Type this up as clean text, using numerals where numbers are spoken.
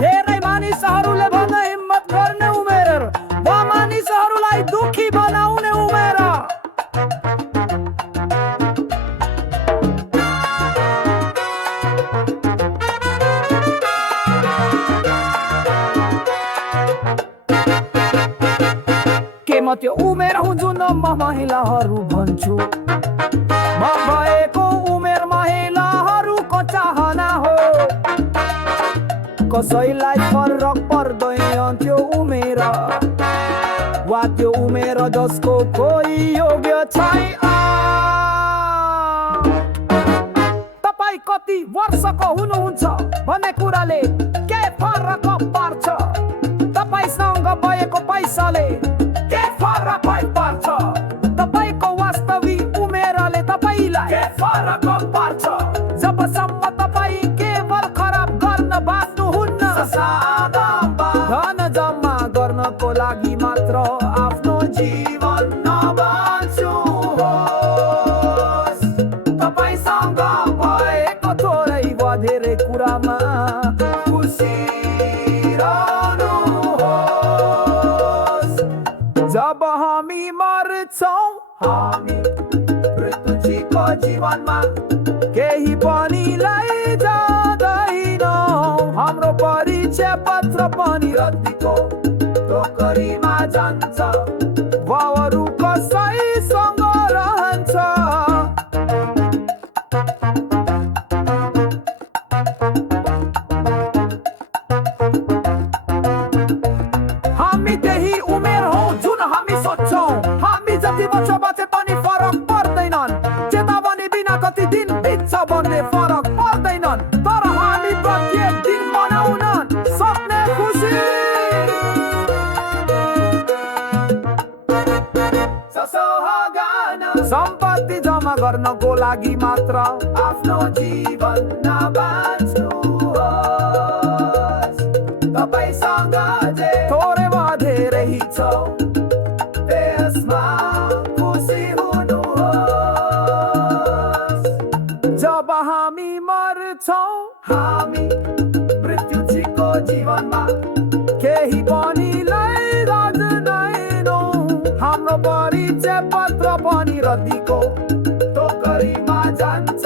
धेरै मानिसहरूले भने हिम्मत गर्ने उमेर वा मानिसहरूलाई दुखी बनाउने उमेर के म त्यो उमेर हुँ जुन म महिलाहरू भन्छु म भएको उमेर महिलाहरूको चाहना हो कसैलाई फरक पर्दैन त्यो उमेर वा त्यो उमेर जसको कोही योग्य छैन तपाईँ कति वर्षको हुनुहुन्छ भन्ने कुराले के फरक पार्छ तपाईसँग भएको पैसाले के फरक पार्छ तपाईको वास्तविक उमेरले तपाईलाई के फरक पार्छ जबसम्म तपाईँ केवल खराब गर्न बाँच्नुहुन्न धन जम्मा गर्नको लागि मात्र आफ्नो जीवन नबाँच्नुहोस् तपाईसँग भएको थोरै वा धेरै कुरामा खुसी रहनुहोस् जब हामी मर्छौँ हामी मृत्युजीको जीवनमा केही पनि लैजाँदैन हाम्रो परिचय पत्र पनि रद्दीको टोकरीमा जान्छ भावहरू कसैसँग रहन्छ हामी त्यही उमेर हो जुन हामी सोच्छौँ हामी जति वर्ष बाँचे पनि फरक पर्दैनन् चेतावनी बिना कति दिन बित्छ भन्ने फरक पर्दैनन् तर हामी प्रत्येक दिन मनाउन सक्ने खुसी सम्पत्ति जम्मा गर्नको लागि मात्र आफ्नो जीवन नबाँच्नुहोस् तपाईसँग जे थोरै वा धेरै छ त्यसमा खुसी हुनुहोस् जब हामी मर्छौँ हामी मृत्युजीको जीवनमा केही पनि लैजाँदैनौँ हाम्रो परिचय पत्र पनि रद्दीको टोकरीमा जान्छ